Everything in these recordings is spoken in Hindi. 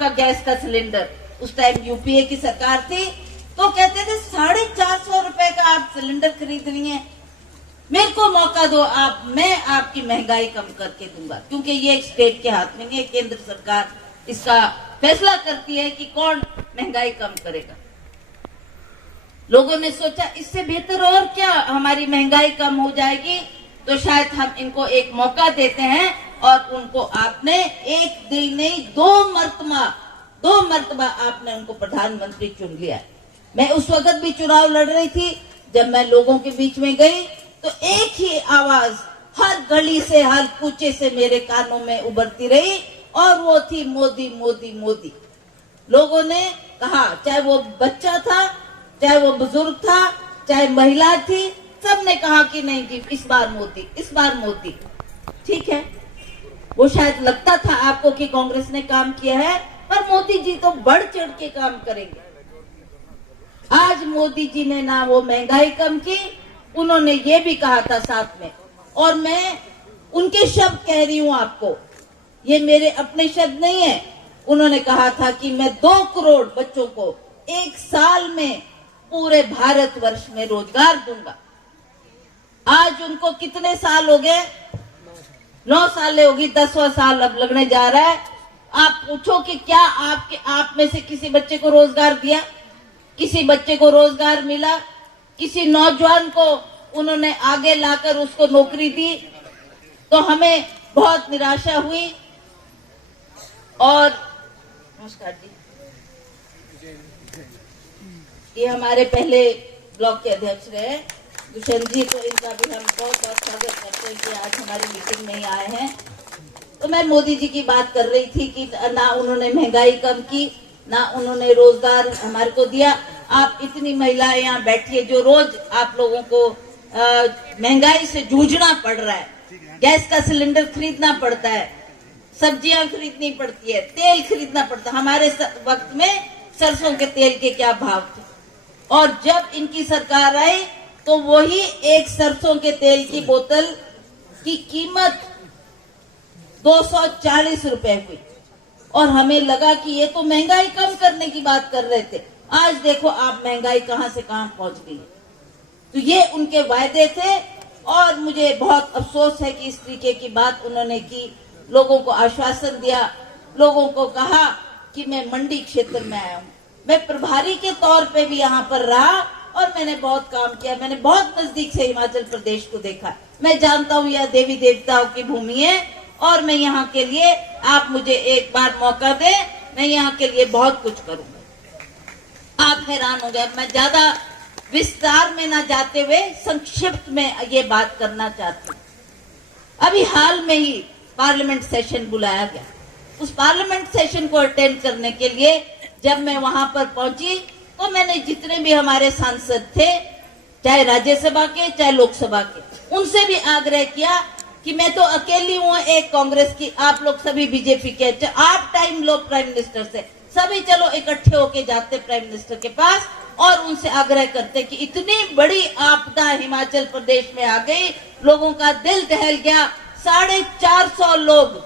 का गैस का सिलेंडर, उस टाइम यूपीए की सरकार थी, तो कहते थे 450 रुपए का आप सिलेंडर खरीद रही हैं, मेरे को मौका दो, आप मैं आपकी महंगाई कम करके दूंगा। क्योंकि ये एक स्टेट के हाथ में नहीं है, केंद्र सरकार इसका फैसला करती है कि कौन महंगाई कम करेगा। लोगों ने सोचा इससे बेहतर और क्या, हमारी महंगाई कम हो जाएगी, तो शायद हम इनको एक मौका देते हैं। और उनको आपने एक दिन नहीं, दो मर्तबा आपने उनको प्रधानमंत्री चुन लिया। मैं उस वक्त भी चुनाव लड़ रही थी, जब मैं लोगों के बीच में गई तो एक ही आवाज हर गली से, हर कूचे से मेरे कानों में उभरती रही, और वो थी मोदी मोदी मोदी। लोगों ने कहा, चाहे वो बच्चा था, चाहे वो बुजुर्ग था, चाहे महिला थी, सबने कहा कि नहीं जी इस बार मोदी, इस बार मोदी। ठीक है, वो शायद लगता था आपको कि कांग्रेस ने काम किया है, पर मोदी जी तो बढ़ चढ़ के काम करेंगे। आज मोदी जी ने ना वो महंगाई कम की, उन्होंने ये भी कहा था साथ में, और मैं उनके शब्द कह रही हूं आपको, ये मेरे अपने शब्द नहीं है। उन्होंने कहा था कि मैं 2 करोड़ बच्चों को 1 साल में पूरे भारतवर्ष में रोजगार दूंगा। आज उनको कितने साल हो गए? 9 साल होगी, 10वां साल अब लगने जा रहा है। आप पूछो कि क्या आप में से किसी बच्चे को रोजगार दिया? किसी बच्चे को रोजगार मिला? किसी नौजवान को उन्होंने आगे लाकर उसको नौकरी दी? तो हमें बहुत निराशा हुई। और नमस्कार जी, ये हमारे पहले ब्लॉक के अध्यक्ष रहे दुष्यंत जी, तो इनका भी हम बहुत बहुत स्वागत करते हैं कि आज हमारी मीटिंग में ही आए हैं। तो मैं मोदी जी की बात कर रही थी कि ना उन्होंने महंगाई कम की, ना उन्होंने रोजगार हमारे को दिया। आप इतनी महिलाएं यहाँ बैठी है जो रोज आप लोगों को महंगाई से जूझना पड़ रहा है, गैस का सिलेंडर खरीदना पड़ता है, सब्जियां खरीदनी पड़ती है, तेल खरीदना पड़ता है। हमारे वक्त में सरसों के तेल के क्या भाव थे, और जब इनकी सरकार आई तो वही एक सरसों के तेल की बोतल की कीमत 240 रुपए हुई, और हमें लगा कि ये तो महंगाई कम करने की बात कर रहे थे। आज देखो आप महंगाई कहां से कहां पहुंच गई। तो ये उनके वायदे थे, और मुझे बहुत अफसोस है कि इस तरीके की बात उन्होंने की। लोगों को आश्वासन दिया, लोगों को कहा कि मैं मंडी क्षेत्र में आया हूं, मैं प्रभारी के तौर पे भी यहाँ पर रहा, और मैंने बहुत काम किया। मैंने बहुत नजदीक से हिमाचल प्रदेश को देखा, मैं जानता हूँ यह देवी देवताओं की भूमि है, और मैं यहाँ के लिए, आप मुझे एक बार मौका दें, मैं यहाँ के लिए बहुत कुछ करूंगा। आप हैरान हो गए। मैं ज्यादा विस्तार में ना जाते हुए संक्षिप्त में ये बात करना चाहती हूँ। अभी हाल में ही पार्लियामेंट सेशन बुलाया गया। उस पार्लियामेंट सेशन को अटेंड करने के लिए जब मैं वहां पर पहुंची, तो मैंने जितने भी हमारे सांसद थे, चाहे राज्यसभा के चाहे लोकसभा के, उनसे भी आग्रह किया कि मैं तो अकेली हूँ एक कांग्रेस की, आप लोग सभी बीजेपी के, आप टाइम लो प्राइम मिनिस्टर से, सभी चलो इकट्ठे होके जाते प्राइम मिनिस्टर के पास, और उनसे आग्रह करते कि इतनी बड़ी आपदा हिमाचल प्रदेश में आ गई, लोगों का दिल दहल गया, 450 लोग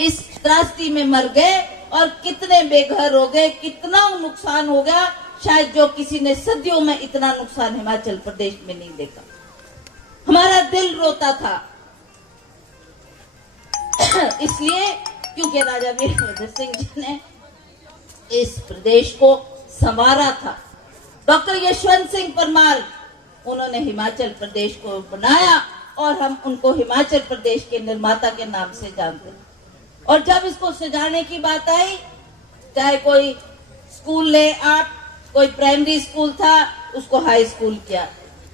इस त्रासदी में मर गए, और कितने बेघर हो गए, कितना नुकसान हो गया, शायद जो किसी ने सदियों में इतना नुकसान हिमाचल प्रदेश में नहीं देखा। हमारा दिल रोता था इसलिए क्योंकि राजा वीरभद्र सिंह जी ने इस प्रदेश को संवारा था। डॉक्टर यशवंत सिंह परमार, उन्होंने हिमाचल प्रदेश को बनाया, और हम उनको हिमाचल प्रदेश के निर्माता के नाम से जानते हैं। और जब इसको सजाने की बात आई, चाहे कोई स्कूल ले आप, कोई प्राइमरी स्कूल था उसको हाई स्कूल किया,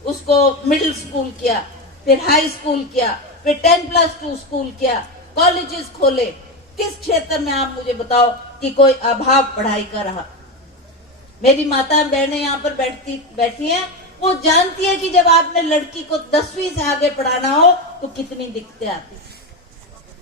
उसको मिडिल स्कूल किया, फिर हाई स्कूल किया, फिर 10+2 स्कूल किया, कॉलेजेस खोले। किस क्षेत्र में आप मुझे बताओ कि कोई अभाव पढ़ाई का रहा? मेरी माता बहनें यहाँ पर बैठी हैं, वो जानती है कि जब आपने लड़की को 10वीं से आगे पढ़ाना हो तो कितनी दिक्कतें आती।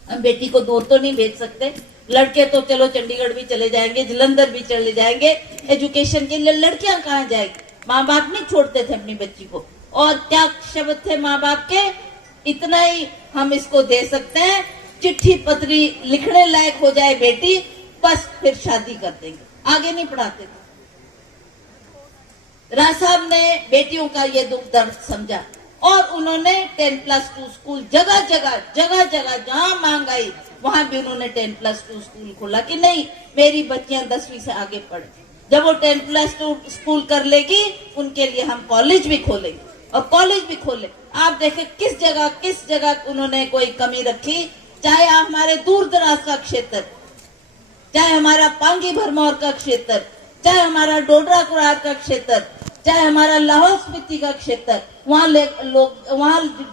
हम बेटी को दूर तो नहीं भेज सकते, लड़के तो चलो चंडीगढ़ भी चले जाएंगे, जलंधर भी चले जाएंगे एजुकेशन के लिए, लड़कियां कहाँ जाएंगी? माँ बाप नहीं छोड़ते थे अपनी बच्ची को। और क्या शब्द थे माँ बाप के? इतना ही हम इसको दे सकते हैं, चिट्ठी पत्री लिखने लायक हो जाए बेटी बस फिर शादी कर देंगे, आगे नहीं पढ़ाते थे। राज साहब ने बेटियों का ये दुख दर्द समझा और उन्होंने 10+2 स्कूल जगह जगह जहां मांग आई वहां भी उन्होंने 10+2 स्कूल खोला कि नहीं मेरी बच्चियां 10वीं से आगे पढ़े। जब वो 10+2 स्कूल कर लेगी उनके लिए हम कॉलेज भी खोलेंगे और कॉलेज भी खोले। आप देखें किस जगह उन्होंने कोई कमी रखी, चाहे हमारे दूर दराज का क्षेत्र, चाहे हमारा पांगी भरमौर का क्षेत्र, चाहे हमारा डोडरा कुरार का क्षेत्र, चाहे हमारा लाहौल स्पीति का क्षेत्र, वहां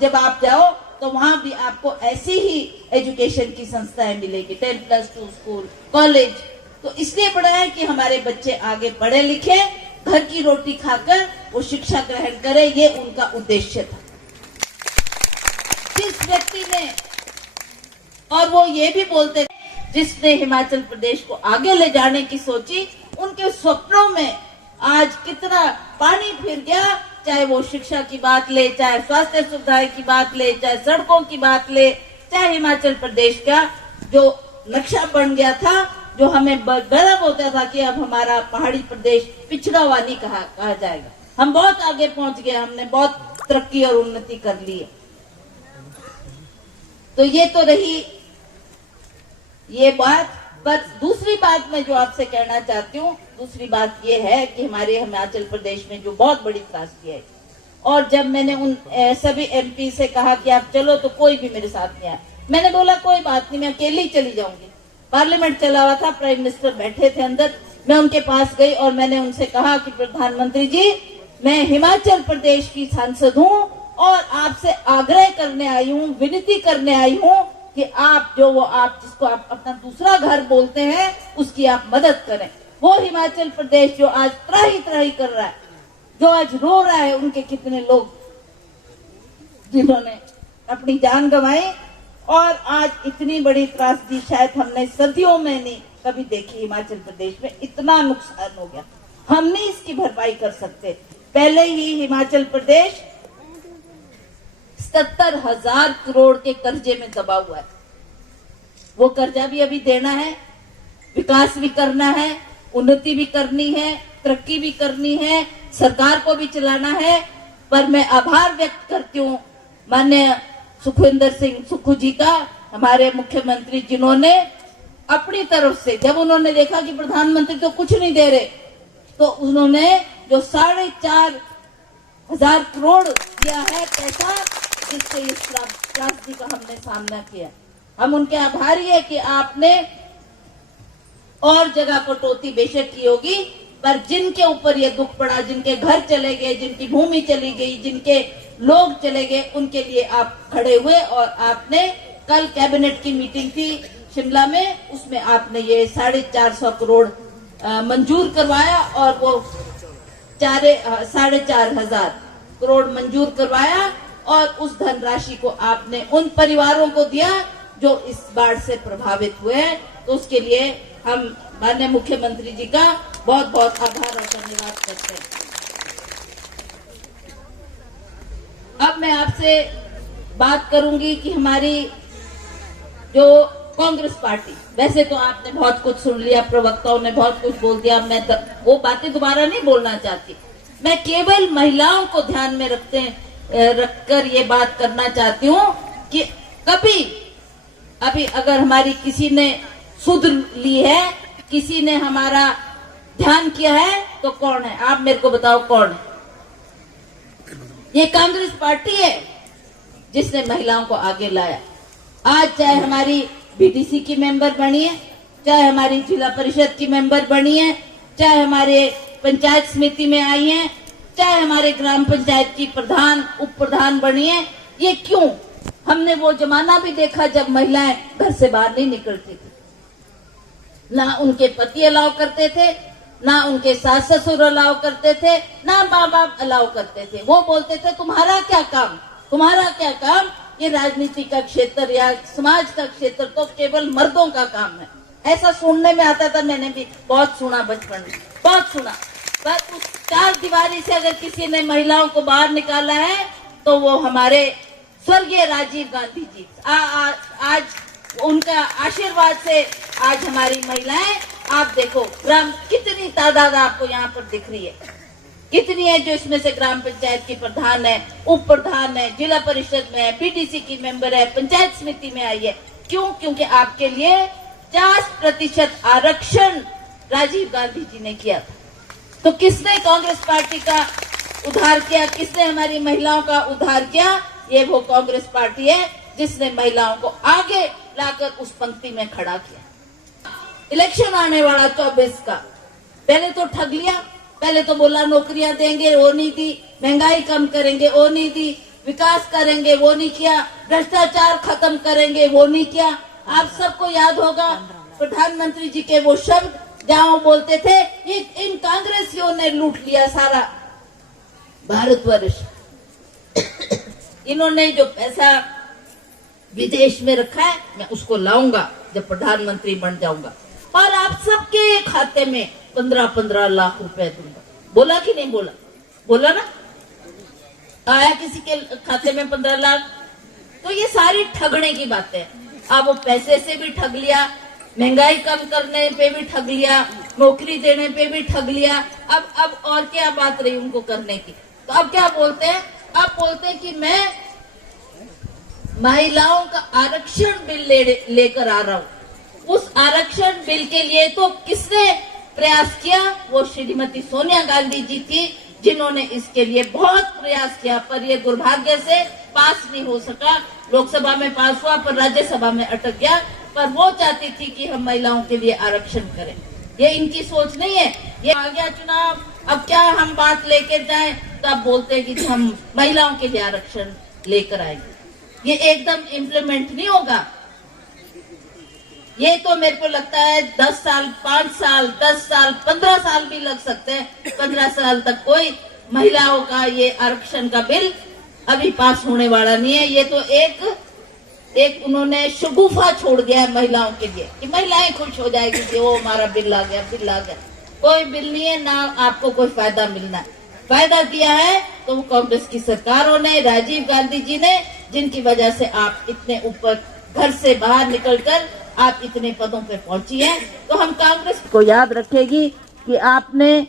जब आप जाओ तो वहां भी आपको ऐसी ही एजुकेशन की संस्थाएं मिलेगी, 10+2 स्कूल, कॉलेज। तो इसलिए पढ़ा है कि हमारे बच्चे आगे पढ़े लिखे, घर की रोटी खाकर वो शिक्षा ग्रहण करे, ये उनका उद्देश्य था। जिस व्यक्ति ने, और वो ये भी बोलते थे, जिसने हिमाचल प्रदेश को आगे ले जाने की सोची, उनके स्वप्नों में आज कितना पानी फिर गया। चाहे वो शिक्षा की बात ले, चाहे स्वास्थ्य सुविधाएं की बात ले, चाहे सड़कों की बात ले, चाहे हिमाचल प्रदेश का जो नक्शा बन गया था, जो हमें गर्व होता था कि अब हमारा पहाड़ी प्रदेश पिछड़ा हुआ नहीं कहा जाएगा। हम बहुत आगे पहुंच गए, हमने बहुत तरक्की और उन्नति कर ली है। तो ये तो रही ये बात। बस दूसरी बात मैं जो आपसे कहना चाहती हूँ, दूसरी बात ये है कि हमारे हिमाचल प्रदेश में जो बहुत बड़ी त्रासदी है, और जब मैंने उन सभी एमपी से कहा कि आप चलो, तो कोई भी मेरे साथ नहीं आया। मैंने बोला कोई बात नहीं, मैं अकेली चली जाऊंगी। पार्लियामेंट चला हुआ था, प्राइम मिनिस्टर बैठे थे अंदर, मैं उनके पास गई और मैंने उनसे कहा कि प्रधानमंत्री जी, मैं हिमाचल प्रदेश की सांसद हूँ और आपसे आग्रह करने आई हूँ, विनती करने आई हूँ कि आप जिसको आप अपना दूसरा घर बोलते हैं, उसकी आप मदद करें। वो हिमाचल प्रदेश जो आज त्राही कर रहा है, जो आज रो रहा है, उनके कितने लोग जिन्होंने अपनी जान गंवाई, और आज इतनी बड़ी त्रासदी शायद हमने सदियों में नहीं कभी देखी। हिमाचल प्रदेश में इतना नुकसान हो गया, हम नहीं इसकी भरपाई कर सकते। पहले ही हिमाचल प्रदेश 77,000 करोड़ के कर्जे में दबा हुआ है। वो कर्जा भी अभी देना है, विकास भी करना है, उन्नति भी करनी है, तरक्की भी करनी है, सरकार को भी चलाना है। पर मैं आभार व्यक्त करती हूँ माननीय सुखविंदर सिंह सुक्खू जी का, हमारे मुख्यमंत्री, जिन्होंने अपनी तरफ से, जब उन्होंने देखा कि प्रधानमंत्री तो कुछ नहीं दे रहे, तो उन्होंने जो 4,500 करोड़ दिया है पैसा, जिससे इस त्रासदी का हमने सामना किया। हम उनके आभारी है कि आपने और जगह कटौती बेशक की होगी, पर जिनके ऊपर ये दुख पड़ा, जिनके घर चले गए, जिनकी भूमि चली गई, जिनके लोग चले गए, उनके लिए आप खड़े हुए। और आपने कल कैबिनेट की मीटिंग थी शिमला में, उसमें आपने ये 450 करोड़ मंजूर करवाया और वो 4,500 करोड़ मंजूर करवाया, और उस धनराशि को आपने उन परिवारों को दिया जो इस बाढ़ से प्रभावित हुए हैं। तो उसके लिए हम माननीय मुख्यमंत्री जी का बहुत बहुत आभार और धन्यवाद करते हैं। अब मैं आपसे बात करूंगी कि हमारी जो कांग्रेस पार्टी, वैसे तो आपने बहुत कुछ सुन लिया, प्रवक्ताओं ने बहुत कुछ बोल दिया, मैं वो बातें दोबारा नहीं बोलना चाहती। मैं केवल महिलाओं को ध्यान में रखकर ये बात करना चाहती हूँ कि कभी अभी अगर हमारी किसी ने सुध ली है, किसी ने हमारा ध्यान किया है, तो कौन है? आप मेरे को बताओ कौन है? ये कांग्रेस पार्टी है जिसने महिलाओं को आगे लाया। आज चाहे हमारी बीडीसी की मेंबर बनी है, चाहे हमारी जिला परिषद की मेंबर बनी है, चाहे हमारे पंचायत समिति में आई है, चाहे हमारे ग्राम पंचायत की प्रधान उप प्रधान बनी है। ये क्यों? हमने वो जमाना भी देखा जब महिलाएं घर से बाहर नहीं निकलती थी, ना उनके पति अलाउ करते थे, ना उनके सास ससुर अलाउ करते थे, ना माँ बाप अलाउ करते थे। वो बोलते थे तुम्हारा क्या काम, तुम्हारा क्या काम, ये राजनीति का क्षेत्र या समाज का क्षेत्र तो केवल मर्दों का काम है। ऐसा सुनने में आता था, मैंने भी बहुत सुना बचपन में, बहुत सुना। पर उस 4 दीवारी से अगर किसी ने महिलाओं को बाहर निकाला है तो वो हमारे स्वर्गीय राजीव गांधी जी। आज उनका आशीर्वाद से आज हमारी महिलाएं, आप देखो ग्राम कितनी तादाद आपको यहाँ पर दिख रही है, कितनी है जो इसमें से ग्राम पंचायत की प्रधान है, उप प्रधान है, जिला परिषद में है, पीडीसी की मेंबर है, पंचायत समिति में आई है। क्यों? क्योंकि आपके लिए 50% आरक्षण राजीव गांधी जी ने किया था। तो किसने कांग्रेस पार्टी का उद्धार किया, किसने हमारी महिलाओं का उद्धार किया? ये वो कांग्रेस पार्टी है जिसने महिलाओं को आगे लाकर उस पंक्ति में खड़ा किया। इलेक्शन आने वाला 24 का, पहले तो ठग लिया, पहले तो बोला नौकरियां देंगे, वो नहीं दी, महंगाई कम करेंगे, वो नहीं दी, विकास करेंगे, वो नहीं किया, भ्रष्टाचार खत्म करेंगे, वो नहीं किया। आप सबको याद होगा प्रधानमंत्री जी के वो शब्द जहां वो बोलते थे, इन कांग्रेसियों ने लूट लिया सारा भारतवर्ष। इन्होंने जो पैसा विदेश में रखा है, मैं उसको लाऊंगा जब प्रधानमंत्री बन जाऊंगा और आप सबके खाते में 15-15 लाख रुपए दूंगा। बोला कि नहीं बोला? बोला ना? आया किसी के खाते में 15 लाख? तो ये सारी ठगने की बातें हैं। अब वो पैसे से भी ठग लिया, महंगाई कम करने पे भी ठग लिया, नौकरी देने पे भी ठग लिया। अब और क्या बात रही उनको करने की? तो अब क्या बोलते हैं? अब बोलते हैं कि मैं महिलाओं का आरक्षण बिल लेकर आ रहा हूँ। उस आरक्षण बिल के लिए तो किसने प्रयास किया? वो श्रीमती सोनिया गांधी जी थी जिन्होंने इसके लिए बहुत प्रयास किया, पर ये दुर्भाग्य से पास नहीं हो सका। लोकसभा में पास हुआ पर राज्यसभा में अटक गया। पर वो चाहती थी कि हम महिलाओं के लिए आरक्षण करें। ये इनकी सोच नहीं है। ये आ गया चुनाव, अब क्या हम बात लेकर जाएं, तो आप बोलते हैं कि हम महिलाओं के लिए आरक्षण लेकर आएंगे। ये एकदम इम्प्लीमेंट नहीं होगा। ये तो मेरे को लगता है 10 साल, 5 साल, 10 साल, 15 साल भी लग सकते हैं। 15 साल तक कोई महिलाओं का ये आरक्षण का बिल अभी पास होने वाला नहीं है। ये तो एक उन्होंने शगुफा छोड़ दिया है महिलाओं के लिए कि महिलाएं खुश हो जाएगी कि वो हमारा बिल आ गया, बिल आ गया। कोई बिल नहीं है, ना आपको कोई फायदा मिलना है। फायदा किया है तो वो कांग्रेस की सरकारों ने, राजीव गांधी जी ने, जिनकी वजह से आप इतने ऊपर घर से बाहर निकलकर आप इतने पदों पे पहुंची हैं। तो हम कांग्रेस को याद रखेगी कि आपने